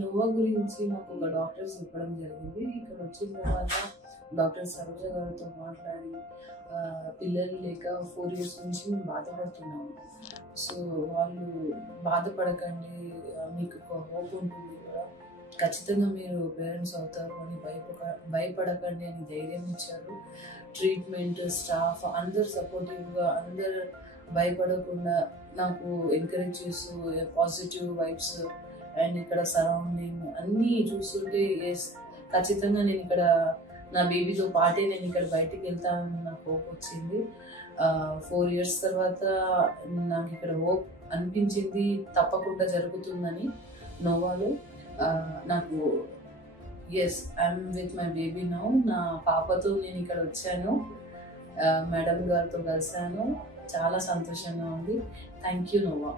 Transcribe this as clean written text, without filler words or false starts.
Noah గురించి నాకు ఒక డాక్టర్ చెప్పడం జరిగింది. ఇక్కడ వచ్చిన తర్వాత డాక్టర్ సరోజ గారితో మాట్లాడి పిల్లలు లేక 4 years నుంచి మేము బాధపడుతున్నాము. సో వాళ్ళు బాధపడకండి, మీకు ఒక హోప్ ఉంటుంది కదా, ఖచ్చితంగా మీరు పేరెంట్స్ అవుతారు అని భయపడకండి అని ధైర్యం ఇచ్చారు. ట్రీట్మెంట్ స్టాఫ్ అందరు సపోర్టివ్గా, అందరు భయపడకుండా నాకు ఎంకరేజ్ చేస్తూ పాజిటివ్ వైబ్స్ అండ్ ఇక్కడ సరౌండింగ్ అన్నీ చూస్తుంటే ఖచ్చితంగా నేను ఇక్కడ నా బేబీతో పాటే నేను ఇక్కడ బయటికి వెళ్తానని నాకు హోప్ వచ్చింది. 4 years తర్వాత నాకు ఇక్కడ హోప్ అనిపించింది, తప్పకుండా జరుగుతుందని నోవాలో. నాకు I'm with my baby now. నా పాపతో నేను ఇక్కడ వచ్చాను, మేడం గారితో కలిసాను, చాలా సంతోషంగా ఉంది. Thank you Noah.